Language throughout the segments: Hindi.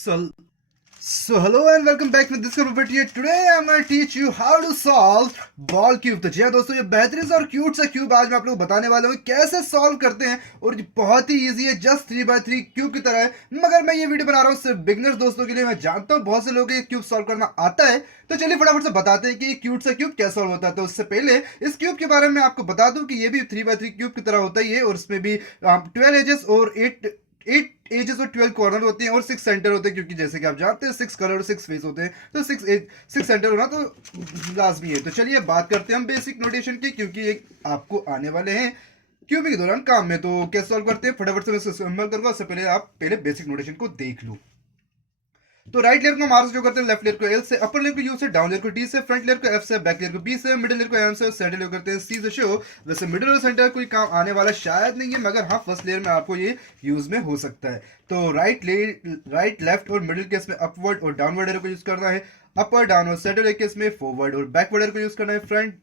So, so hello and welcome back with this video. Today I'm going to teach you how to solve ball cube. तो जी हाँ दोस्तों, ये बेहतरीन सा और क्यूट सा क्यूब आज मैं आप लोगों को बताने वाला हूँ कैसे सॉल्व करते हैं। और ये बहुत ही इजी है, जस्ट 3x3 क्यूब की तरह है। मगर मैं ये वीडियो बना रहा हूँ सिर्फ बिगिनर्स दोस्तों के लिए। मैं जानता हूँ बहुत से लोगों को ये क्यूब सॉल्व करना आता है, तो चलिए फटाफट से बताते हैं कि ये क्यूट सा क्यूब कैसे सॉल्व होता है। तो उससे पहले इस क्यूब के बारे में आपको बता दूं कि ये भी 3x3 क्यूब की तरह होता ही है, और इसमें भी 12 एजेस और 8 एजेस और 12 कॉर्नर होते हैं और 6 सेंटर होते हैं, क्योंकि जैसे कि आप जानते हैं 6 कलर और 6 फेस होते हैं, तो 6 सेंटर होना तो लाजमी है। तो चलिए बात करते हैं हम बेसिक नोटेशन की, क्योंकि ये आपको आने वाले हैं क्यूबिक के दौरान काम में। तो कैसे सॉल्व करते हैं फटाफट से मैं इसको अमल करूंगा। उससे पहले आप पहले बेसिक नोटेशन को देख लो। तो राइट लेयर को हम आर से जो करते हैं, लेफ्ट लेयर को एल से, अपर लेयर को यू से, डाउन लेयर को टी से, फ्रंट लेयर को एफ से, बैक लेयर को बी से, मिडिल लेयर को एम से और सेंटर लेयर करते हैं सी से शो। वैसे मिडिल और सेंटर कोई काम आने वाला शायद नहीं है, मगर हाँ फर्स्ट लेयर में आपको ये यूज में हो सकता है। तो राइट लेफ्ट और मिडिल केस में अपवर्ड और डाउनवर्ड एरो को यूज करना है, अपर डाउन और सेंटर लेयर केस में फॉरवर्ड और बैकवर्ड एरो को यूज करना है, फ्रंट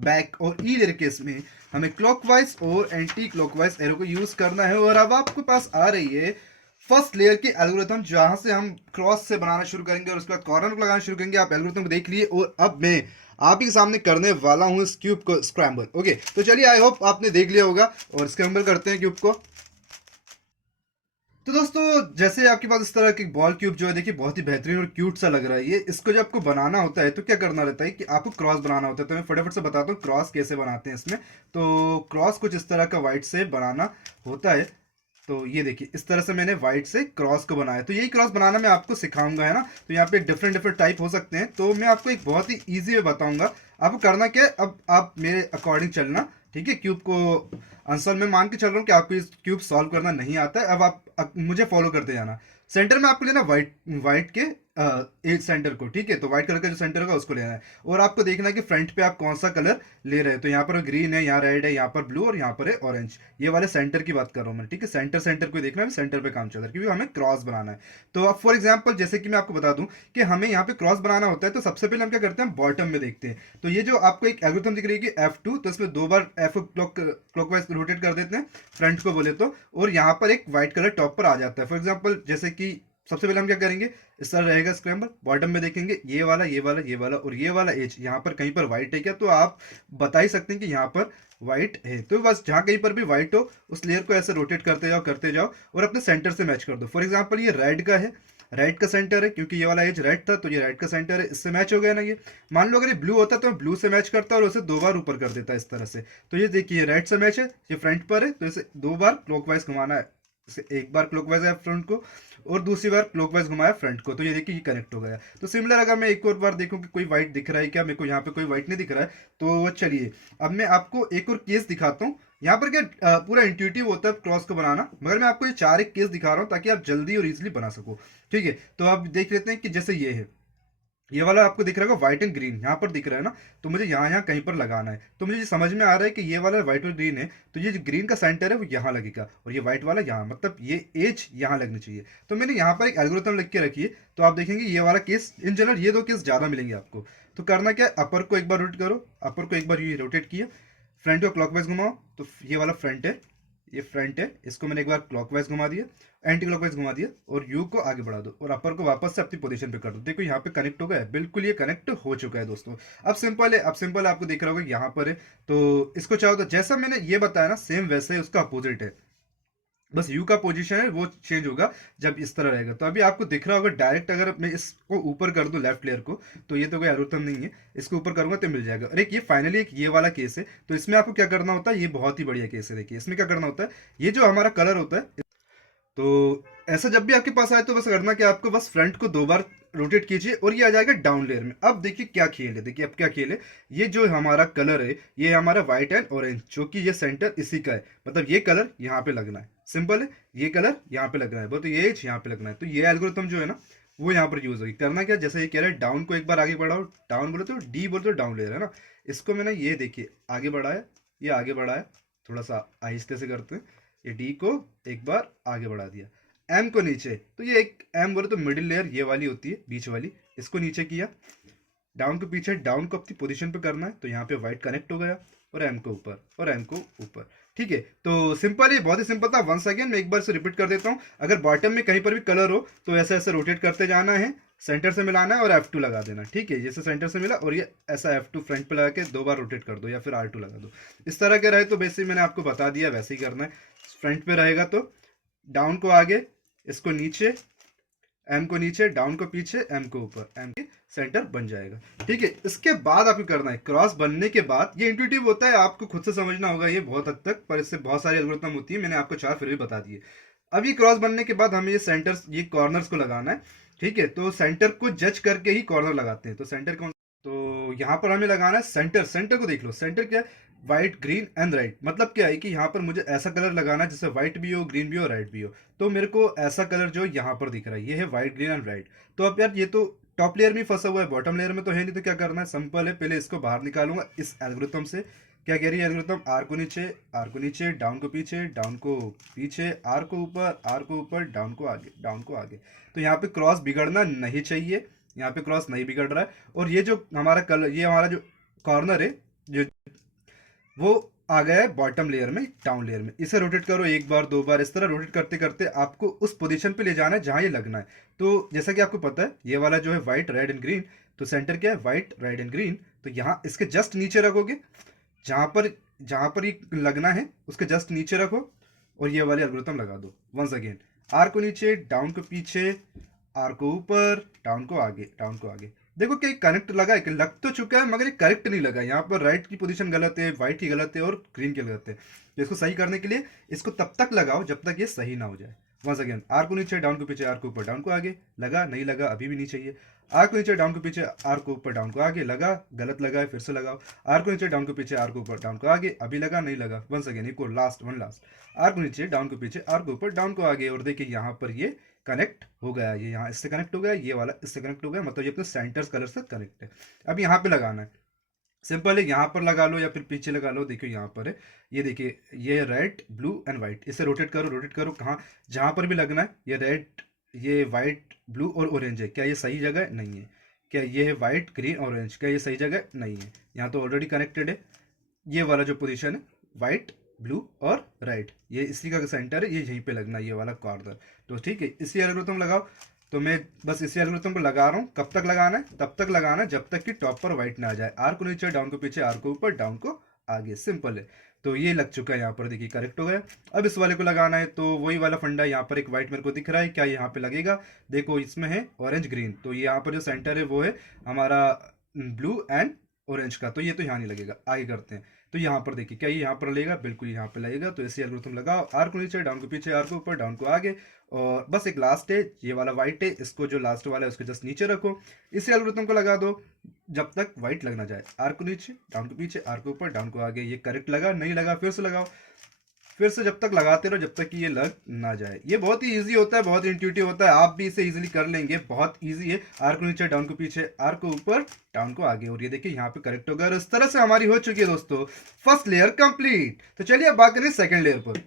बैक और ई लेयर केस में हमें क्लॉकवाइज और एंटी क्लॉकवाइज एरो को यूज करना है। और अब आपके पास आ रही है फर्स्ट लेयर की एल्गोरिथम, जहां से हम क्रॉस से बनाना शुरू करेंगे और उसके बाद कॉर्नर को लगाना शुरू करेंगे। आप एल्गोरिथम को देख लिए और अब मैं आप ही के सामने करने वाला हूं इस क्यूब को स्क्रैम्बल। ओके, तो चलिए आई होप आपने देख लिया होगा और स्क्रैम्बल करते हैं क्यूब को। तो दोस्तों, जैसे आपके पास इस तरह की बॉल क्यूब जो है, देखिए बहुत ही बेहतरीन और क्यूट सा लग रहा है। ये इसको जब आपको बनाना होता है तो क्या करना रहता है कि आपको क्रॉस बनाना होता है। तो मैं फटाफट से बताता हूँ क्रॉस कैसे बनाते हैं इसमें। तो क्रॉस कुछ इस तरह का वाइट से बनाना होता है। तो ये देखिए इस तरह से मैंने व्हाइट से क्रॉस को बनाया। तो यही क्रॉस बनाना मैं आपको सिखाऊंगा, है ना। तो यहाँ पे डिफरेंट डिफरेंट टाइप हो सकते हैं, तो मैं आपको एक बहुत ही इजी वे बताऊंगा। आपको करना क्या है, अब आप मेरे अकॉर्डिंग चलना, ठीक है। क्यूब को आंसर में मान के चल रहा हूँ कि आपको इस क्यूब सॉल्व करना नहीं आता है। अब आप मुझे फॉलो करते जाना। सेंटर में आपको लेना व्हाइट के एक सेंटर को, ठीक है। तो व्हाइट कलर का जो सेंटर होगा उसको लेना है, और आपको देखना है कि फ्रंट पे आप कौन सा कलर ले रहे हैं। तो यहाँ पर ग्रीन है, यहाँ रेड है, यहाँ पर ब्लू और यहाँ पर है ऑरेंज। ये वाले सेंटर की बात कर रहा हूँ मैं, ठीक है। सेंटर को देखना है, सेंटर पे काम चल रहा है, क्योंकि हमें क्रॉस बनाना है। तो अब फॉर एग्जाम्पल जैसे कि मैं आपको बता दूं कि हमें यहाँ पे क्रॉस बनाना होता है, तो सबसे पहले हम क्या करते हैं, बॉटम में देखते हैं। तो ये जो आपको एक एल्गोरिथम दिख रही है F2, तो इसमें 2 बार F क्लॉकवाइज रोटेट कर देते हैं फ्रंट को बोले तो, और यहाँ पर एक व्हाइट कलर टॉप पर आ जाता है। फॉर एग्जाम्पल जैसे कि सबसे पहले हम क्या करेंगे, इस तरह रहेगा स्क्रैम्बल। बॉटम में देखेंगे ये वाला ये वाला ये वाला और ये वाला एज, यहाँ पर कहीं पर व्हाइट है क्या, तो आप बता ही सकते हैं कि यहाँ पर व्हाइट है। तो बस जहां कहीं पर भी व्हाइट हो उस लेयर को ऐसे रोटेट करते जाओ और अपने सेंटर से मैच कर दो। फॉर एग्जाम्पल ये रेड का है, रेड का सेंटर है, क्योंकि ये वाला एज रेड था तो ये रेड का सेंटर है, इससे मैच हो गया ना। ये मान लो अगर ये ब्लू होता तो मैं ब्लू से मैच करता और उसे 2 बार ऊपर कर देता इस तरह से। तो ये देखिए रेड से मैच है, ये फ्रंट पर है, तो इसे 2 बार क्लॉकवाइज घुमाना है। इसे एक बार क्लॉकवाइज है फ्रंट को और दूसरी बार क्लॉकवाइज घुमाया फ्रंट को, तो ये देखिए ये कनेक्ट हो गया। तो सिमिलर अगर मैं एक और बार देखूं कि कोई व्हाइट दिख रहा है क्या, मेरे को यहाँ पे कोई व्हाइट नहीं दिख रहा है, तो चलिए अब मैं आपको एक और केस दिखाता हूँ। यहाँ पर क्या पूरा इंट्यूटिव होता है क्रॉस को बनाना, मगर मैं आपको ये 4 एक केस दिखा रहा हूँ ताकि आप जल्दी और इजीली बना सको, ठीक है। तो आप देख लेते हैं कि जैसे ये है, ये वाला आपको दिख रहा है व्हाइट एंड ग्रीन, यहाँ पर दिख रहा है ना, तो मुझे यहाँ यहाँ कहीं पर लगाना है। तो मुझे समझ में आ रहा है कि ये वाला व्हाइट और ग्रीन है, तो ये जो ग्रीन का सेंटर है वो यहाँ लगेगा और ये व्हाइट वाला यहाँ, मतलब ये एज यहाँ लगनी चाहिए। तो मैंने यहाँ पर एक एल्गोरिथम लिख के रखी है। तो आप देखेंगे ये वाला केस, इन जनरल ये 2 केस ज़्यादा मिलेंगे आपको। तो करना क्या है, अपर को एक बार रोटेट करो, अपर को एक बार ये रोटेट किया, फ्रंट को क्लॉकवाइज घुमाओ, तो ये वाला फ्रंट है, ये फ्रंट है, इसको मैंने एक बार क्लॉकवाइज घुमा दिया, एंटी क्लॉकवाइज घुमा दिया, और यू को आगे बढ़ा दो और अपर को वापस से अपनी पोजीशन पे कर दो। देखो यहाँ पे कनेक्ट हो गया है, बिल्कुल ये कनेक्ट हो चुका है दोस्तों। अब सिंपल है, अब सिंपल आपको दिख रहा होगा यहाँ पर है। तो इसको चाहो तो जैसा मैंने ये बताया ना सेम वैसे ही उसका अपोजिट है, बस यू का पोजीशन है वो चेंज होगा जब इस तरह रहेगा। तो अभी आपको दिख रहा होगा डायरेक्ट, अगर मैं इसको ऊपर कर दूं लेफ्ट लेयर को, तो ये तो कोई एल्गोरिथम नहीं है, इसको ऊपर करूंगा तो मिल जाएगा। और एक ये फाइनली एक ये वाला केस है, तो इसमें आपको क्या करना होता है, ये बहुत ही बढ़िया केस है। देखिए इसमें क्या करना होता है, ये जो हमारा कलर होता है, तो ऐसा जब भी आपके पास आए तो बस करना कि आपको बस फ्रंट को 2 बार रोटेट कीजिए और ये आ जाएगा डाउन लेयर में। अब देखिए क्या खेल है, देखिए अब क्या खेल है, ये जो हमारा कलर है ये हमारा व्हाइट एंड ऑरेंज, जो कि ये सेंटर इसी का है, मतलब ये कलर यहाँ पे लगना है, सिंपल है। ये कलर यहाँ पे लगना है, वो तो ये यहाँ पे लगना है। तो ये एल्गोरिथम जो है ना वो यहाँ पर यूज होगी। करना क्या, जैसे ये कह रहा है डाउन को एक बार आगे बढ़ाओ, डाउन बोले तो डी बोले तो डाउन लेयर है ना, इसको मैंने ये देखिए आगे बढ़ाया, ये आगे बढ़ाया, थोड़ा सा आहिस्ते से करते हैं, ये डी को एक बार आगे बढ़ा दिया, एम को नीचे, तो ये एक एम बोले तो मिडिल लेयर ये वाली होती है बीच वाली, इसको नीचे किया, डाउन को पीछे, डाउन को अपनी पोजीशन पे करना है, तो यहाँ पे व्हाइट कनेक्ट हो गया, और एम को ऊपर और एम को ऊपर। ठीक है, तो सिंपल है, बहुत ही सिंपल था। वंस अगेन मैं एक बार इसे रिपीट कर देता हूँ। अगर बॉटम में कहीं पर भी कलर हो तो ऐसे ऐसे रोटेट करते जाना है, सेंटर से मिलाना है और F2 लगा देना। ठीक है, जैसे सेंटर से मिला और ये ऐसा F2 फ्रंट पे लगा के 2 बार रोटेट कर दो या फिर R2 लगा दो। इस तरह के रहे तो बेसिक मैंने आपको बता दिया, वैसे ही करना है। फ्रंट पे रहेगा तो डाउन को आगे, इसको नीचे, एम को नीचे, डाउन को पीछे, एम को ऊपर, एम के सेंटर बन जाएगा। ठीक है, इसके बाद आपको करना है क्रॉस बनने के बाद, ये इंट्यूटिव होता है, आपको खुद से समझना होगा ये बहुत हद तक, पर इससे बहुत सारी एल्गोरिथम होती है, मैंने आपको 4 फिर भी बता दिए। अब ये क्रॉस बनने के बाद हमें ये सेंटर्स, ये कॉर्नर्स को लगाना है। ठीक है, तो सेंटर को जज करके ही कॉर्नर लगाते हैं। तो सेंटर कौन, तो यहाँ पर हमें लगाना है सेंटर। सेंटर को देख लो, सेंटर क्या है, व्हाइट ग्रीन एंड राइट। मतलब क्या है कि यहाँ पर मुझे ऐसा कलर लगाना है जिससे व्हाइट भी हो, ग्रीन भी हो, रेड भी हो। तो मेरे को ऐसा कलर जो यहाँ पर दिख रहा है ये है व्हाइट ग्रीन एंड राइट। तो अब यार ये तो टॉप लेयर में फंसा हुआ है, बॉटम लेयर में तो है नहीं, तो क्या करना है, सिंपल है, पहले इसको बाहर निकालूंगा इस एल्गोरिथम से। क्या कह रही है एल्गोरिथम, आर को नीचे, आर को नीचे, डाउन को पीछे, डाउन को पीछे, आर को ऊपर, आर को ऊपर, डाउन को आगे, डाउन को आगे। तो यहाँ पे क्रॉस बिगड़ना नहीं चाहिए, यहाँ पे क्रॉस नहीं बिगड़ रहा है। और ये जो हमारा कलर, ये हमारा जो कॉर्नर है जो, वो आ गया है बॉटम लेयर में, डाउन लेयर में। इसे रोटेट करो 1 बार 2 बार, इस तरह रोटेट करते करते आपको उस पोजीशन पे ले जाना है जहां ये लगना है। तो जैसा कि आपको पता है ये वाला जो है व्हाइट रेड एंड ग्रीन, तो सेंटर क्या है, व्हाइट रेड एंड ग्रीन। तो यहाँ इसके जस्ट नीचे रखोगे, जहां पर जहां पर ये लगना है उसके जस्ट नीचे रखो और ये वाले एल्गोरिथम लगा दो। वंस अगेन, आर को नीचे, डाउन को पीछे, आर को ऊपर, डाउन को आगे, डाउन को आगे। देखो कि कनेक्ट लगा है, कि लग तो चुका है मगर ये करेक्ट नहीं लगा। यहाँ पर राइट की पोजीशन गलत है, व्हाइट की गलत है और ग्रीन की गलत है। तो इसको सही करने के लिए इसको तब तक लगाओ जब तक ये सही ना हो जाए। वंस अगेन, आर को नीचे, डाउन को पीछे, आर को ऊपर, डाउन को आगे। लगा नहीं लगा, अभी भी नहीं चाहिए। आर को नीचे, डाउन को पीछे, आर को ऊपर, डाउन को आगे। लगा, गलत लगा है, फिर से लगाओ। आर को नीचे, डाउन को पीछे, आर को ऊपर, डाउन को आगे। अभी लगा नहीं लगा। Once again equal, last one last, R को नीचे, डाउन को पीछे, आर को ऊपर, डाउन को आगे। और देखिए यहाँ पर ये कनेक्ट हो गया, ये यहाँ इससे कनेक्ट हो गया, ये वाला इससे कनेक्ट हो गया, मतलब ये अपने सेंटर्स कलर से कनेक्ट है। अब यहाँ पे लगाना है, सिंपल है, यहाँ पर लगा लो या फिर पीछे लगा लो। देखियो यहाँ पर है, ये देखिए ये रेड ब्लू एंड व्हाइट। इसे रोटेट करो कहाँ, जहाँ पर भी लगना है। ये रेड, ये व्हाइट ब्लू और ऑरेंज है, क्या ये सही जगह है? नहीं है। क्या ये है व्हाइट ग्रीन ऑरेंज, क्या ये सही जगह है? नहीं है। यहाँ तो ऑलरेडी कनेक्टेड है। ये वाला जो पोजीशन है व्हाइट ब्लू और रेड, ये इसी का सेंटर है, ये यहीं पे लगना है, ये वाला कॉर्नर। तो ठीक है, इसी एल्गोरिथम लगाओ। तो मैं बस इसी एल्गोरिथम को लगा रहा हूँ। कब तक लगाना है? तब तक लगाना है जब तक कि टॉप पर व्हाइट ना आ जाए। आर को नीचे, डाउन को पीछे, आर को ऊपर, डाउन को आगे। सिंपल है। तो ये लग चुका है यहाँ पर, देखिए करेक्ट हो गया। अब इस वाले को लगाना है, तो वही वाला फंडा, यहाँ पर एक व्हाइट मेरे को दिख रहा है, क्या यहाँ पे लगेगा? देखो इसमें है ऑरेंज ग्रीन, तो ये यहाँ पर जो सेंटर है वो है हमारा ब्लू एंड ऑरेंज का, तो ये तो यहाँ नहीं लगेगा। आगे करते हैं। तो यहाँ पर देखिए, क्या ये यहाँ पर लगेगा? बिल्कुल यहाँ पे लगेगा। तो ऐसे एल्गोरिथम लगाओ, आर को नीचे, डाउन को पीछे, आर को ऊपर, डाउन को आगे। और बस एक लास्ट है, ये वाला व्हाइट है, इसको जो लास्ट वाला है उसके जस्ट नीचे रखो। इसी एल्गोरिथम को लगा दो जब तक व्हाइट लग ना जाए। आर को नीचे, डाउन को पीछे, आर को ऊपर, डाउन को आगे। ये करेक्ट लगा? नहीं लगा, फिर से लगाओ। फिर से जब तक लगाते रहो जब तक कि ये लग ना जाए। ये बहुत ही इजी होता है, बहुत इंट्यूटिव होता है, आप भी इसे इजीली कर लेंगे, बहुत इजी है। आर को नीचे, डाउन को पीछे, आर को ऊपर, डाउन को आगे। और ये देखिए यहाँ पे करेक्ट हो गया। और इस तरह से हमारी हो चुकी है दोस्तों फर्स्ट लेयर कंप्लीट। तो चलिए अब बात करें सेकंड लेयर पर।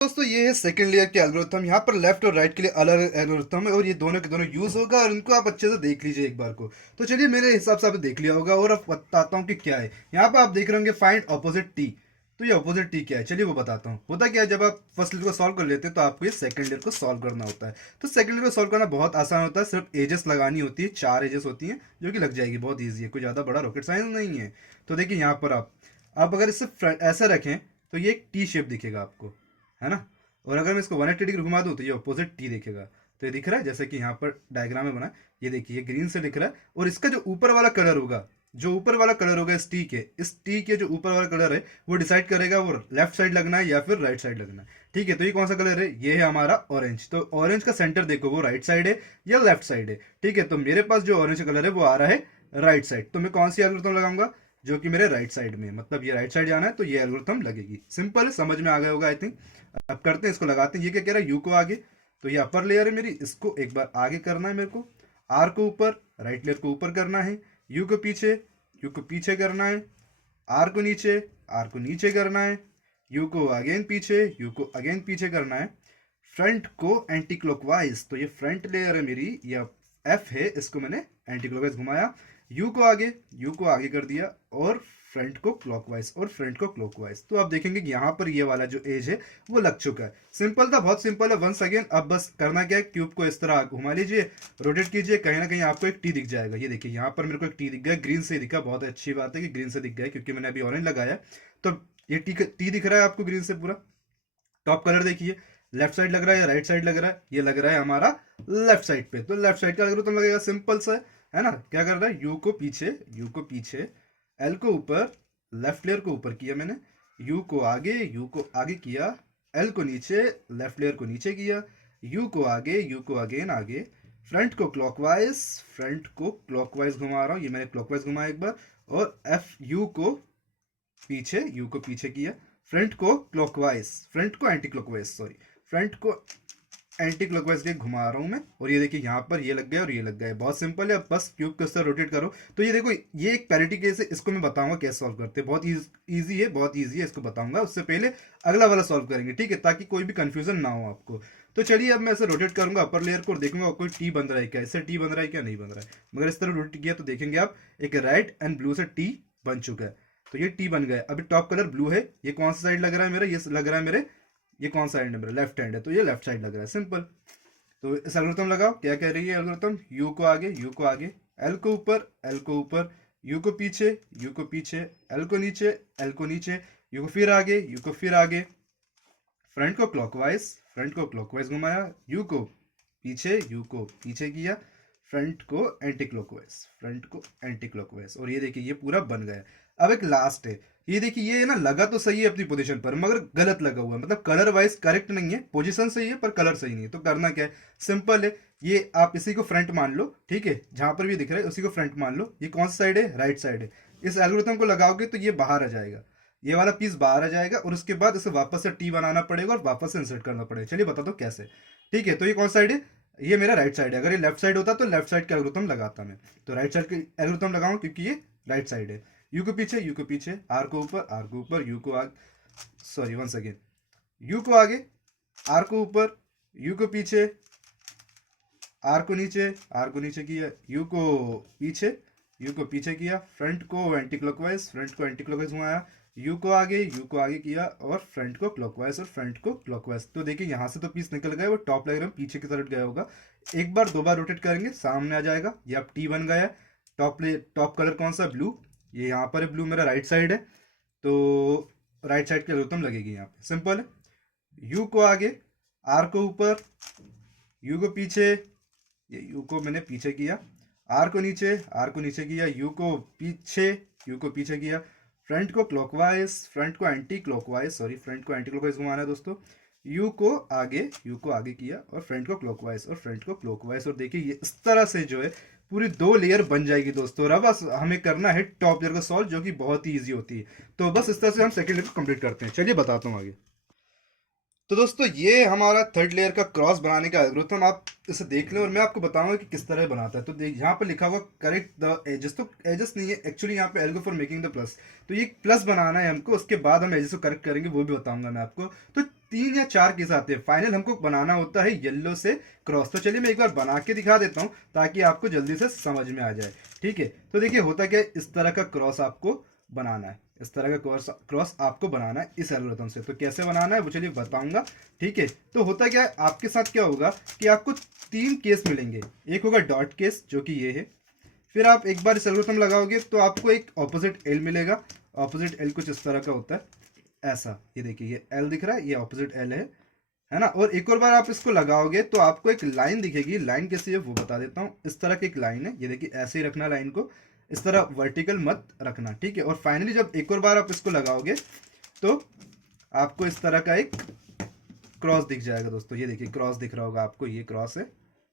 दोस्तों ये है सेकंड लेयर के एल्गोरिथम। यहाँ पर लेफ्ट और राइट के लिए अलग एल्गोरिथम है और ये दोनों के दोनों यूज होगा और इनको आप अच्छे से देख लीजिए एक बार को। तो चलिए मेरे हिसाब से आपने देख लिया होगा और अब बताता हूँ कि क्या है। यहाँ पर आप देख रहे होंगे फाइंड ऑपोजिट टी। तो ये ऑपोजिट टी क्या है, चलिए वो बताता हूँ। होता क्या है, जब आप फर्स्ट लेयर को सॉल्व कर लेते हैं तो आपको ये सेकंड लेयर को सॉल्व करना होता है। तो सेकंड लेयर को सॉल्व करना बहुत आसान होता है, सिर्फ एजेस लगानी होती है, 4 एजेस होती हैं जो कि लग जाएगी, बहुत ईजी है, कोई ज़्यादा बड़ा रॉकेट साइंस नहीं है। तो देखिए यहाँ पर आप अगर इसे ऐसे रखें तो ये एक टी शेप दिखेगा आपको, है ना। और अगर मैं इसको 180 डिग्री घुमा दूँ तो ये अपोजिट टी दिखेगा। तो ये दिख रहा है जैसे कि यहाँ पर डायग्राम में बना है, ये देखिए ये ग्रीन से दिख रहा है। और इसका जो ऊपर वाला कलर होगा, जो ऊपर वाला कलर होगा इस टी के जो ऊपर वाला कलर है वो डिसाइड करेगा वो लेफ्ट साइड लगना है या फिर राइट साइड लगना है। ठीक है, तो ये कौन सा कलर है? ये है हमारा ऑरेंज। तो ऑरेंज का सेंटर देखो, वो राइट साइड है या लेफ्ट साइड है? ठीक है, तो मेरे पास जो ऑरेंज कलर है वो आ रहा है राइट साइड। तो मैं कौन सी एल्गोरिथम लगाऊंगा? जो कि मेरे राइट साइड में, मतलब ये राइट साइड जाना है तो ये एल्गोरिथम लगेगी। सिंपल है, समझ में आ गया होगा आई थिंक। अब करते हैं, इसको लगाते हैं। ये क्या कह रहा है? यू को आगे। तो ये अपर लेयर है मेरी, इसको एक बार आगे करना है मेरे को। आर को ऊपर, राइट लेयर को ऊपर करना है। यू को पीछे, यू को पीछे करना है। आर को नीचे, आर को नीचे करना है। यू को अगेन पीछे, यू को अगेन पीछे करना है। फ्रंट को एंटी क्लॉकवाइज, तो ये फ्रंट लेयर है मेरी, ये एफ है, इसको मैंने एंटी क्लॉकवाइज घुमाया। यू को आगे, यू को आगे कर दिया और फ्रंट को क्लॉकवाइज और फ्रंट को क्लॉकवाइज। तो आप देखेंगे कि यहाँ पर ये वाला जो एज है वो लग चुका है। सिंपल था, बहुत सिंपल है। वंस अगेन अब बस करना क्या है, क्यूब को इस तरह घुमा लीजिए, रोटेट कीजिए, कहीं ना कहीं आपको एक टी दिख जाएगा। ये देखिए यहाँ पर मेरे को एक टी दिख गया, ग्रीन से दिखा, बहुत अच्छी बात है कि ग्रीन से दिख गया क्योंकि मैंने अभी ऑरेंज लगाया। तो ये टी दिख रहा है आपको ग्रीन से पूरा। टॉप कलर देखिए, लेफ्ट साइड लग रहा है या राइट साइड लग रहा है, ये लग रहा है हमारा लेफ्ट साइड पे। तो लेफ्ट साइड का अगर तो लगेगा, सिंपल सा है ना। क्या कर रहा है, यू को पीछे, यू को पीछे, एल को ऊपर, लेफ्ट लेयर को ऊपर किया मैंने, यू को आगे, यू को आगे किया, एल को नीचे, लेफ्ट लेयर को नीचे किया, यू को आगे, यू को अगेन आगे, फ्रंट को क्लॉकवाइज, फ्रंट को क्लॉकवाइज घुमा रहा हूँ, ये मैंने क्लॉकवाइज घुमाया एक बार, और एफ यू को पीछे, यू को पीछे किया, फ्रंट को क्लॉकवाइज, फ्रंट को एंटी क्लॉकवाइज, सॉरी, फ्रंट को एंटी क्लॉकवाइज के घुमा रहा हूं मैं। और ये देखिए यहाँ पर ये लग गया और ये लग गया। बहुत सिंपल है, अब बस क्यूब को इस तरह रोटेट करो। तो ये देखो, ये एक पैरिटी केस है, इसको मैं बताऊंगा कैसे सॉल्व करते हैं। बहुत ईजी है, बहुत ईजी है, इसको बताऊंगा। उससे पहले अगला वाला सॉल्व करेंगे, ठीक है, ताकि कोई भी कंफ्यूजन ना हो आपको। तो चलिए अब मैं ऐसे रोटेट करूंगा अपर लेयर को और देखूंगा कोई टी बन रहा है क्या, इससे टी बन रहा है क्या, नहीं बन रहा है। मगर इस तरह रोटेट किया तो देखेंगे आप एक रेड एंड ब्लू से टी बन चुका है। तो ये टी बन गया। अभी टॉप कलर ब्लू है, ये कौन सा साइड लग रहा है मेरा, ये लग रहा है मेरे, ये कौन सा हैंड है मेरा, लेफ्ट हैंड है, तो ये लेफ्ट साइड लग रहा है। सिंपल। तो इस एल्गोरिथम लगाओ, क्या कह रही है एल्गोरिथम, यू को आगे, यू को आगे, एल को ऊपर, एल को ऊपर, यू को पीछे, यू को पीछे, एल को नीचे, एल को नीचे, यू को फिर आगे, यू को फिर आगे, फ्रंट को क्लॉकवाइज, फ्रंट को क्लॉकवाइज घुमाया, यू को पीछे, यू को पीछे किया, फ्रंट को एंटी क्लॉकवाइज, फ्रंट को एंटी क्लॉकवाइज। और ये देखिए ये पूरा बन गया। अब एक लास्ट है, ये देखिए ये ना लगा तो सही है अपनी पोजीशन पर, मगर गलत लगा हुआ है, मतलब कलर वाइज करेक्ट नहीं है, पोजीशन सही है पर कलर सही नहीं है। तो करना क्या है, सिंपल है, ये आप इसी को फ्रंट मान लो, ठीक है, जहां पर भी दिख रहा है उसी को फ्रंट मान लो। ये कौन सा साइड है, राइट साइड है। इस एल्गोरिथम को लगाओगे तो ये बाहर आ जाएगा, ये वाला पीस बाहर आ जाएगा, और उसके बाद इसे वापस से टी बनाना पड़ेगा और वापस से इंसर्ट करना पड़ेगा। चलिए बता दो कैसे। ठीक है, तो ये कौन साइड है, ये मेरा राइट साइड है। अगर ये लेफ्ट साइड होता तो लेफ्ट साइड का एल्गोरिथम लगाता मैं, तो राइट साइड के एल्गोरिथम लगाऊं क्योंकि ये राइट साइड है। यू को पीछे, यू को पीछे, आर को ऊपर, आर को ऊपर, यू को आगे, सॉरी वंस अगेन, यू को आगे, आर को ऊपर, यू को पीछे, आर को नीचे, आर को नीचे किया, यू को पीछे, यू को पीछे किया, फ्रंट को एंटी क्लॉकवाइज, फ्रंट को एंटी क्लॉकवाइज घुमाया, यू को आगे, यू को आगे किया, और फ्रंट को क्लॉकवाइज और फ्रंट को क्लॉकवाइज। तो देखिए यहाँ से तो पीस निकल गया, वो टॉप डायग्राम पीछे की तरफ गया होगा। एक बार दो बार रोटेट करेंगे सामने आ जाएगा, ये अब टी बन गया है। टॉप कलर कौन सा, ब्लू, ये यहाँ पर है ब्लू, मेरा राइट साइड है, तो राइट साइड की एल्गोरिथम लगेगी यहाँ पे। सिंपल है, यू को आगे, आर को ऊपर, यू को पीछे, ये यू को मैंने पीछे किया, आर को नीचे, आर को नीचे किया, यू को पीछे, यू को पीछे किया, फ्रंट को क्लॉकवाइज, फ्रंट को एंटी क्लॉकवाइज, सॉरी फ्रंट को एंटी क्लॉकवाइज घुमाना है दोस्तों, यू को आगे, यू को आगे किया, और फ्रंट को क्लॉकवाइज और फ्रंट को क्लॉकवाइज। और देखिए ये इस तरह से जो है पूरी 2 लेयर बन जाएगी दोस्तों। और अब बस हमें करना है टॉप लेयर को सॉल्व, जो कि बहुत ही ईजी होती है। तो बस इस तरह से हम सेकंड लेयर को कंप्लीट करते हैं। चलिए बताता हूँ आगे। तो दोस्तों ये हमारा थर्ड लेयर का क्रॉस बनाने का एल्गोरिथम, आप इसे देख लें और मैं आपको बताऊंगा कि किस तरह बनाता है। तो यहाँ पर लिखा हुआ करेक्ट द एजेस, तो एजेस नहीं है एक्चुअली, यहाँ पे algo for making the plus. तो ये प्लस बनाना है हमको, उसके बाद हम एजेस को करेक्ट करेंगे, वो भी बताऊंगा मैं आपको। तो 3 या 4 केस आते हैं, फाइनल हमको बनाना होता है येलो से क्रॉस। तो चलिए मैं एक बार बना के दिखा देता हूँ ताकि आपको जल्दी से समझ में आ जाए। ठीक है, तो देखिए होता क्या है, इस तरह का क्रॉस आपको बनाना है, इस तरह का क्रॉस आपको बनाना है इस एल्गोरिथम से। तो कैसे बनाना है वो चलिए बताऊंगा। ठीक है, तो होता क्या है, आपके साथ क्या होगा कि आपको 3 केस मिलेंगे। एक होगा डॉट केस, जो कि ये है। फिर आप एक बार इस एल्गोरिथम लगाओगे तो आपको एक ऑपोजिट एल मिलेगा। ऑपोजिट एल कुछ इस तरह का होता है, ऐसा। ये देखिए ये एल दिख रहा है, ये ऑपोजिट एल है ना। और एक और बार आप इसको लगाओगे तो आपको एक लाइन दिखेगी। लाइन कैसी है वो बता देता हूँ। इस तरह की एक लाइन है, ये देखिए ऐसे ही रखना लाइन को, इस तरह वर्टिकल मत रखना। ठीक है, और फाइनली जब एक और बार आप इसको लगाओगे तो आपको इस तरह का एक क्रॉस दिख जाएगा दोस्तों। ये देखिए क्रॉस दिख रहा होगा आपको, ये क्रॉस है,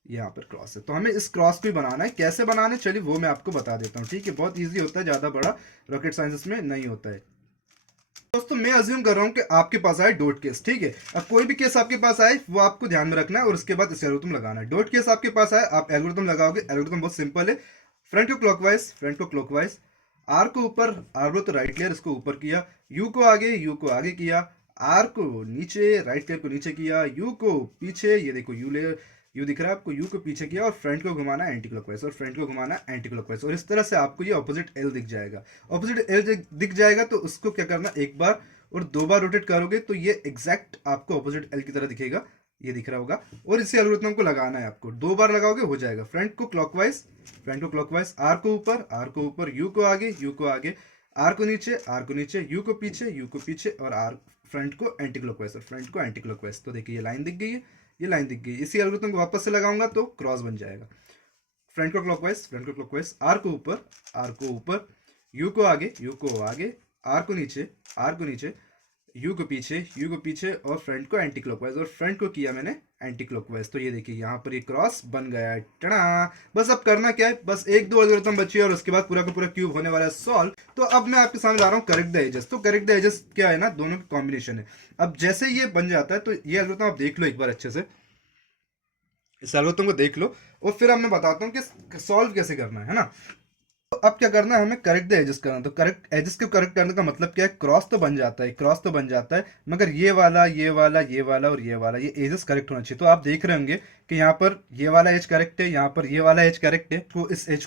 यहाँ पर क्रॉस है। तो हमें इस क्रॉस को ही बनाना है। कैसे बनाना है चलिए वो मैं आपको बता देता हूँ। ठीक है, बहुत ईजी होता है, ज़्यादा बड़ा रॉकेट साइंस में नहीं होता है। दोस्तों मैं अज्यूम कर रहा हूँ कि आपके पास आए डॉट केस। ठीक है, अब कोई भी केस आपके पास आए वो आपको ध्यान में रखना है और उसके बाद इस एल्गोरिथम लगाना है। डॉट केस आपके पास आए, आप एल्गोरिथम लगाओगे। एल्गोरिथम बहुत सिंपल है, फ्रंट को क्लॉकवाइज, फ्रंट को क्लॉकवाइज, आर को ऊपर, आर को तो राइट लेयर, इसको ऊपर किया, यू को आगे, यू को आगे किया, आर को नीचे, राइट लेयर को नीचे किया, यू को पीछे, ये देखो यू लेयर, यू दिख रहा है आपको, यू को पीछे किया और फ्रंट को घुमाना है एंटी क्लॉकवाइज और फ्रंट को घुमाना है एंटी क्लॉकवाइज, और इस तरह से आपको ये ऑपोजिट एल दिख जाएगा। ऑपोजिट एल दिख जाएगा तो उसको क्या करना, एक बार और दो बार रोटेट करोगे तो ये एग्जैक्ट आपको ऑपोजिट एल की तरह दिखेगा, ये दिख रहा होगा। और इसी एल्गोरिथम को लगाना है आपको, दो बार लगाओगे हो जाएगा। फ्रंट को क्लॉकवाइज, आर को ऊपर, यू को आगे, आर को नीचे, यू को पीछे और आर फ्रंट को एंटी क्लॉकवाइज और फ्रंट को एंटी क्लॉकवाइज। तो देखिए ये लाइन दिख गई है, ये लाइन दिख गई। इसी एल्गोरिथम को वापस से लगाऊंगा तो क्रॉस बन जाएगा। फ्रंट को क्लॉकवाइज, आर को ऊपर, यू को आगे, आर को नीचे, यू को पीछे और फ्रंट को एंटी क्लॉकवाइज और फ्रंट को किया मैंने एंटी क्लॉकवाइज। तो ये देखिए यहाँ पर ये क्रॉस बन गया है, टड़ा। बस अब करना क्या है, बस एक दो एल्गोरिथम बची है और उसके बाद पूरा का पूरा क्यूब होने वाला है सॉल्व। तो अब मैं आपके सामने ला रहा हूँ करेक्ट द एजेस। तो करेक्ट द एजेस क्या है ना, दोनों की कॉम्बिनेशन है। अब जैसे ये बन जाता है तो ये एल्गोरिथम आप देख लो एक बार अच्छे से, इस एल्गोरिथम को देख लो और फिर अब मैं बताता हूँ कि सॉल्व कैसे करना है ना। तो अब क्या करना है, हमें करेक्ट द एजेस करना। तो करेक्ट एजेस को करेक्ट करने का मतलब क्या है, क्रॉस तो बन जाता है, मगर ये वाला और ये वाला ये एजेस करेक्ट होना चाहिए। तो आप देख रहे होंगे कि यहाँ पर ये वाला एज करेक्ट है, यहाँ पर ये वाला एज करेक्ट है, तो इस एज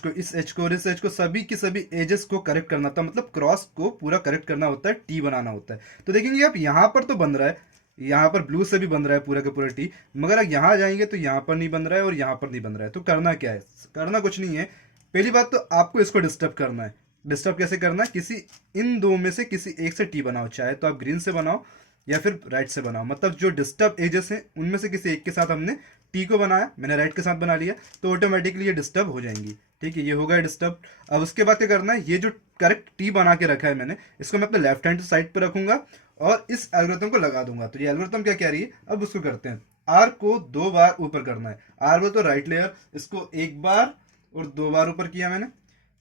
को और इस एज को सभी की सभी एजेस को करेक्ट करना था, मतलब क्रॉस को पूरा करेक्ट करना होता है, टी बनाना होता है। तो देखेंगे आप यहाँ पर तो बन रहा है, यहाँ पर ब्लू से भी बन रहा है पूरा का पूरा टी, मगर अब यहाँ जाएंगे तो यहाँ पर नहीं बन रहा है और यहाँ पर नहीं बन रहा है। तो करना क्या है, करना कुछ नहीं है। पहली बात तो आपको इसको डिस्टर्ब करना है। डिस्टर्ब कैसे करना है, किसी इन दो में से किसी एक से टी बनाओ, चाहे तो आप ग्रीन से बनाओ या फिर राइट से बनाओ। मतलब जो डिस्टर्ब एजेस हैं उनमें से किसी एक के साथ हमने टी को बनाया, मैंने राइट के साथ बना लिया, तो ऑटोमेटिकली ये डिस्टर्ब हो जाएंगी। ठीक है, ये हो गया डिस्टर्ब। अब उसके बाद क्या करना है, ये जो करेक्ट टी बना के रखा है मैंने, इसको मैं अपने लेफ्ट हैंड साइड पर रखूंगा और इस एल्गोरिथम को लगा दूंगा। तो ये एल्गोरिथम क्या कह रही है, अब उसको करते हैं। आर को दो बार ऊपर करना है, आर वो तो राइट लेयर, इसको एक बार और दो बार ऊपर किया मैंने।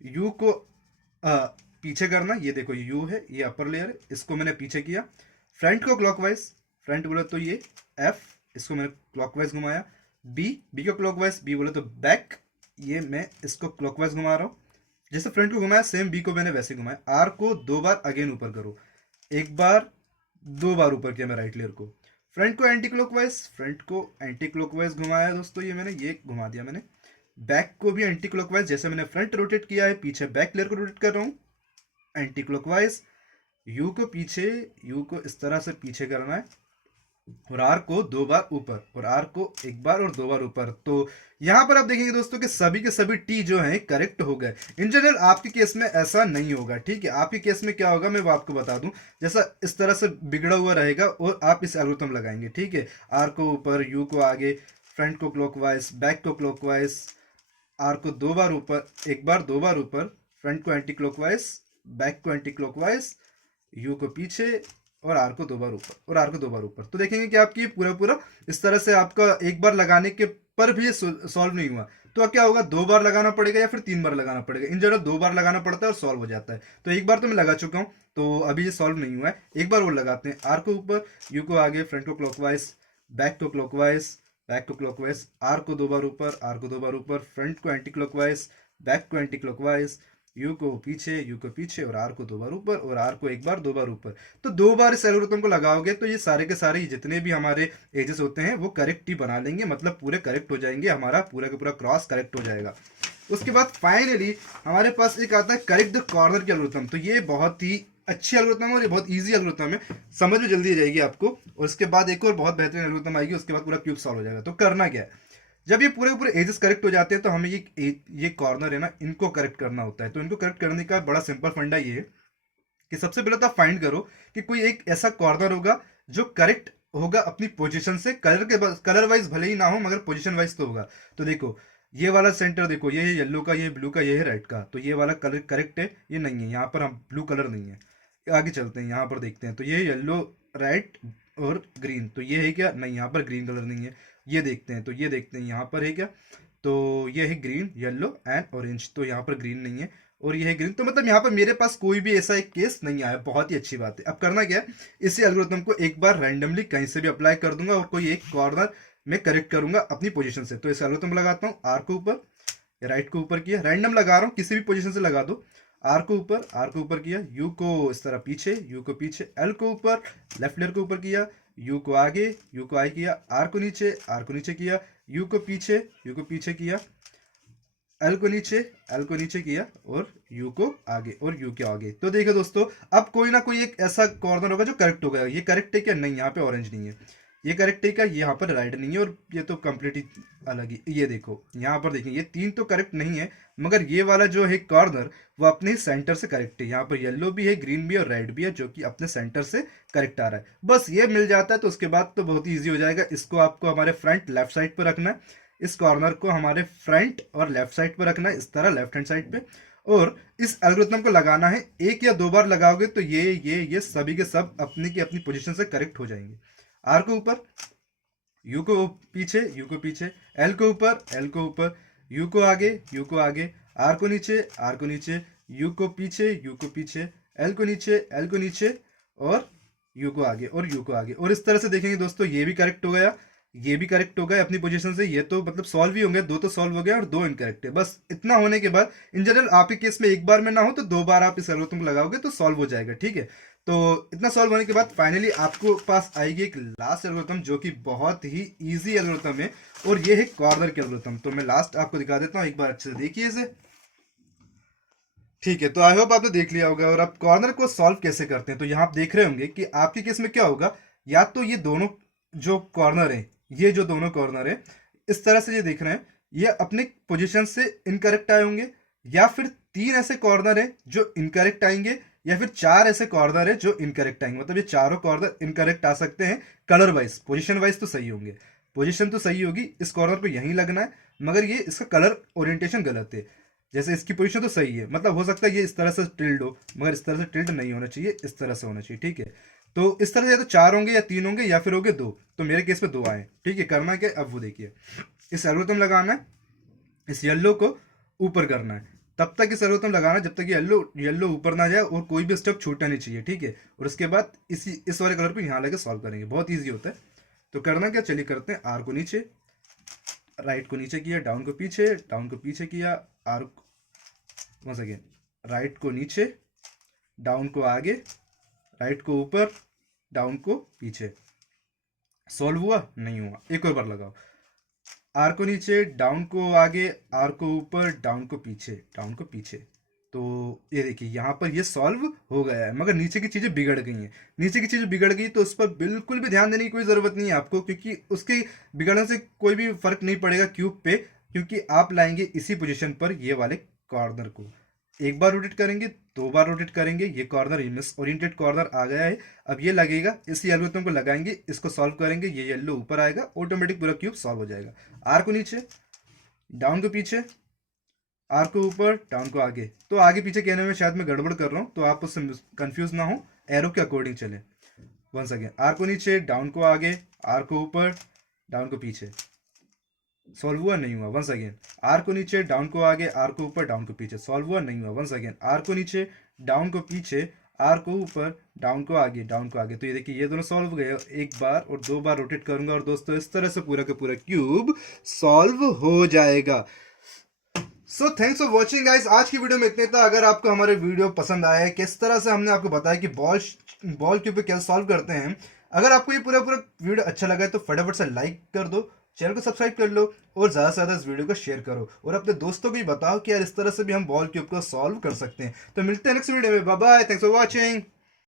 यू को पीछे करना, ये देखो यू है, ये अपर लेयर है, इसको मैंने पीछे किया। फ्रंट को क्लॉकवाइज, फ्रंट बोले तो ये एफ, इसको मैंने क्लॉकवाइज घुमाया। बी को क्लॉकवाइज, बी बोले तो बैक, ये मैं इसको क्लॉकवाइज घुमा रहा हूँ। जैसे फ्रंट को घुमाया सेम बी को मैंने वैसे घुमाया। आर को दो बार अगेन ऊपर करो, एक बार दो बार ऊपर किया मैं राइट लेयर को। फ्रंट को एंटी क्लॉकवाइज घुमाया दोस्तों, ये मैंने ये घुमा दिया मैंने। बैक को भी एंटी क्लॉकवाइज, जैसे मैंने फ्रंट रोटेट किया है, पीछे बैक लेयर को रोटेट कर रहा हूँ एंटी क्लॉकवाइज। यू को पीछे, यू को इस तरह से पीछे करना है और आर को दो बार ऊपर और आर को एक बार और दो बार ऊपर। तो यहां पर आप देखेंगे दोस्तों कि सभी के सभी टी जो हैं करेक्ट हो गए। इन जनरल आपके केस में ऐसा नहीं होगा, ठीक है। आपके केस में क्या होगा मैं वो आपको बता दूं, जैसा इस तरह से बिगड़ा हुआ रहेगा और आप इस एल्गोरिथम लगाएंगे, ठीक है। आर को ऊपर, यू को आगे, फ्रंट को क्लॉकवाइज, बैक को क्लॉकवाइज, आर को दो बार ऊपर, एक बार दो बार ऊपर, फ्रंट को एंटी क्लॉकवाइज, बैक को एंटी क्लॉकवाइज, यू को पीछे और आर को दो बार ऊपर और आर को दो बार ऊपर। तो देखेंगे कि आपकी पूरा पूरा इस तरह से आपका एक बार लगाने के पर भी ये सॉल्व नहीं हुआ। तो अब क्या होगा, दो बार लगाना पड़ेगा या फिर तीन बार लगाना पड़ेगा। इन जनरल दो बार लगाना पड़ता है और सॉल्व हो जाता है। तो एक बार तो मैं लगा चुका हूँ, तो अभी ये सॉल्व नहीं हुआ है। एक बार और लगाते हैं। आर को ऊपर, यू को आगे, फ्रंट को क्लॉकवाइज, बैक को क्लॉकवाइज, आर को दो बार ऊपर, फ्रंट को एंटी क्लॉकवाइज, बैक को एंटी क्लॉकवाइज, यू को पीछे और आर को दो बार ऊपर और आर को एक बार दो बार ऊपर। तो दो बार इस एल्गोरिथम को लगाओगे तो ये सारे के सारे जितने भी हमारे एजेस होते हैं वो करेक्ट ही बना लेंगे, मतलब पूरे करेक्ट हो जाएंगे, हमारा पूरा का पूरा क्रॉस करेक्ट हो जाएगा। उसके बाद फाइनली हमारे पास एक आता है करेक्ट द कॉर्नर की एल्गोरिथम। तो ये बहुत ही अच्छी एल्गोरिथम है और ये बहुत इजी एल्गोरिथम है, समझ में जल्दी आ जाएगी आपको। और उसके बाद एक और बहुत बेहतरीन एल्गोरिथम आएगी, उसके बाद पूरा क्यूब सॉल्व हो जाएगा। तो करना क्या है, जब ये पूरे पूरे एजेस करेक्ट हो जाते हैं तो हमें ये कॉर्नर है ना, इनको करेक्ट करना होता है। तो इनको करेक्ट करने का बड़ा सिंपल फंडा ये है कि सबसे पहले तो आप फाइंड करो कि कोई एक ऐसा कॉर्नर होगा जो करेक्ट होगा अपनी पोजीशन से, कलर वाइज भले ही ना हो मगर पोजीशन वाइज तो होगा। तो देखो ये वाला सेंटर देखो, ये है येलो का, ये ब्लू का, ये है रेड का, तो ये वाला कलर करेक्ट है, ये नहीं है, यहाँ पर हम ब्लू कलर नहीं है। आगे चलते हैं, यहाँ पर देखते हैं, तो ये येलो, रेड और ग्रीन, तो ये है क्या, नहीं यहाँ पर ग्रीन कलर नहीं है। ये देखते हैं, तो ये देखते हैं यहाँ पर है क्या, तो ये है ग्रीन, येलो एंड ऑरेंज, तो यहाँ पर ग्रीन नहीं है और ये है ग्रीन। तो मतलब यहाँ पर मेरे पास कोई भी ऐसा एक केस नहीं आया, बहुत ही अच्छी बात है। अब करना क्या है, इसी एल्गोरिथम को एक बार रैंडमली कहीं से भी अप्लाई कर दूंगा और कोई एक कॉर्नर में करेक्ट करूंगा अपनी पोजीशन से। तो इस एल्गोरिथम लगाता हूँ, आर को ऊपर, राइट को ऊपर किया, रैंडम लगा रहा हूँ, किसी भी पोजीशन से लगा दो। आर को ऊपर किया, यू को इस तरह पीछे, एल को ऊपर, लेफ्ट लेयर को ऊपर किया, यू को आगे किया, आर को नीचे किया, यू को पीछे किया, एल को नीचे किया और यू को आगे और यू के आगे। तो देखो दोस्तों, अब कोई ना कोई एक ऐसा कॉर्नर होगा जो करेक्ट होगा। ये करेक्ट है क्या? नहीं, यहाँ पे ऑरेंज नहीं है। ये करेक्ट है क्या? यहाँ पर राइट नहीं है, और ये तो कंप्लीट ही अलग ही। ये देखो यहाँ पर देखें, ये तीन तो करेक्ट नहीं है, मगर ये वाला जो है कॉर्नर वो अपने सेंटर से करेक्ट है। यहाँ पर येलो भी है, ग्रीन भी है और रेड भी है, जो कि अपने सेंटर से करेक्ट आ रहा है। बस ये मिल जाता है तो उसके बाद तो बहुत ही ईजी हो जाएगा। इसको आपको हमारे फ्रंट लेफ्ट साइड पर रखना है, इस कॉर्नर को हमारे फ्रंट और लेफ्ट साइड पर रखना है, इस तरह लेफ्ट हैंड साइड पे। और इस एल्गोरिथम को लगाना है, एक या दो बार लगाओगे तो ये सभी के सब अपनी की अपनी पोजीशन से करेक्ट हो जाएंगे। आर को ऊपर, यू को पीछे, एल को ऊपर, यू को आगे, आर को नीचे, यू को पीछे, एल को नीचे और यू को आगे। और इस तरह से देखेंगे दोस्तों, ये भी करेक्ट हो गया, ये भी करेक्ट हो गया अपनी पोजीशन से। ये तो मतलब सॉल्व ही होंगे, दो तो सॉल्व हो गया और दो इनकरेक्ट है। बस इतना होने के बाद इन जनरल आपके केस में एक बार में ना हो तो दो बार आप इस एल्गोरिथम को लगाओगे तो सॉल्व हो जाएगा, ठीक है। तो इतना सॉल्व होने के बाद फाइनली आपको पास आएगी एक लास्ट एल्गोरिथम, जो कि बहुत ही इजी एल्गोरिथम है, और ये है कॉर्नर के एल्गोरिथम। तो मैं लास्ट आपको दिखा देता हूँ, एक बार अच्छे से देखिए इसे। ठीक है, तो आई होप आपने देख लिया होगा। और आप कॉर्नर को सॉल्व कैसे करते हैं, तो यहाँ आप देख रहे होंगे कि आपके केस में क्या होगा। या तो ये दोनों जो कॉर्नर है, ये जो दोनों कॉर्नर है इस तरह से ये देख रहे हैं, ये अपने पोजीशन से इनकरेक्ट आए होंगे, या फिर तीन ऐसे कॉर्नर है जो इनकरेक्ट आएंगे, या फिर चार ऐसे कॉर्नर है जो इनकरेक्ट आएंगे। मतलब ये चारों कॉर्नर इनकरेक्ट आ सकते हैं। कलर वाइज, पोजीशन वाइज तो सही होंगे, पोजीशन तो सही होगी, इस कॉर्नर पे यहीं लगना है, मगर ये इसका कलर ओरिएंटेशन गलत है। जैसे इसकी पोजीशन तो सही है, मतलब हो सकता है ये इस तरह से टिल्ड हो, मगर इस तरह से टिल्ड नहीं होना चाहिए, इस तरह से होना चाहिए, ठीक है। तो इस तरह से या तो चार होंगे या तीन होंगे या फिर होंगे दो। तो मेरे केस में दो आए, ठीक है। करना क्या, अब वो देखिए, इस एल्गोरिथम लगाना है, इस येलो को ऊपर करना है, तब तक इस एल्गोरिथम लगाना है जब तक येलो येलो ऊपर ना जाए और कोई भी स्टेप छूटना नहीं चाहिए, ठीक है। और उसके बाद इस वाले कलर को यहाँ लेके सॉल्व करेंगे, बहुत ईजी होता है। तो करना क्या, चलिए करते हैं। आर को नीचे, राइट को नीचे किया, डाउन को पीछे किया, आर वंस अगेन, राइट को नीचे, डाउन को आगे, राइट को ऊपर, डाउन को पीछे। सॉल्व हुआ? नहीं हुआ, एक और बार लगाओ। आर को नीचे, डाउन को आगे, आर को ऊपर, डाउन को पीछे। तो ये देखिए यहाँ पर ये सॉल्व हो गया है, मगर नीचे की चीज़ें बिगड़ गई हैं। नीचे की चीज़ें बिगड़ गई तो उस पर बिल्कुल भी ध्यान देने की कोई ज़रूरत नहीं है आपको, क्योंकि उसके बिगड़ने से कोई भी फर्क नहीं पड़ेगा क्यूब पे, क्योंकि आप लाएंगे इसी पोजीशन पर ये वाले कॉर्नर को। एक बार रोटेट करेंगे, दो बार रोटेट करेंगे, ये कॉर्नर मिस ओरिएंटेड कॉर्नर आ गया है। अब ये लगेगा, इसी एल्गोरिथम को लगाएंगे, इसको सॉल्व करेंगे, ये येलो ऊपर आएगा, ऑटोमेटिक पूरा क्यूब सॉल्व हो जाएगा। आर को नीचे, डाउन को पीछे, आर को ऊपर, डाउन को आगे। तो आगे पीछे कहने में शायद मैं गड़बड़ कर रहा हूँ, तो आप उससे कंफ्यूज ना हो, एरो के अकॉर्डिंग चले। वंस अगेन, आर को नीचे, डाउन को आगे, आर को ऊपर, डाउन को पीछे। सॉल्व हुआ? नहीं हुआ। वंस अगेन, आर को नीचे, डाउन को आगे, आर को ऊपर, डाउन को पीछे। सॉल्व हुआ? नहीं हुआ। वंस अगेन, आर को नीचे, डाउन को पीछे, आर को ऊपर, डाउन को आगे, डाउन को आगे। तो ये देखिए ये दोनों सॉल्व हो गए। एक बार और दो बार रोटेट करूंगा और दोस्तों इस तरह से पूरा का पूरा क्यूब सॉल्व हो जाएगा। So thanks for watching guys. आज की वीडियो में इतने था। अगर आपको हमारे वीडियो पसंद आया है, किस तरह से हमने आपको बताया कि बॉल क्यूब पे कैसे सॉल्व करते हैं, अगर आपको ये पूरा पूरा वीडियो अच्छा लगा है तो फटाफट से लाइक कर दो, चैनल को सब्सक्राइब कर लो और ज़्यादा से ज़्यादा इस वीडियो को शेयर करो और अपने दोस्तों को भी बताओ कि यार इस तरह से भी हम बॉल क्यूब को सॉल्व कर सकते हैं। तो मिलते हैं नेक्स्ट वीडियो में। Bye bye, thanks for watching.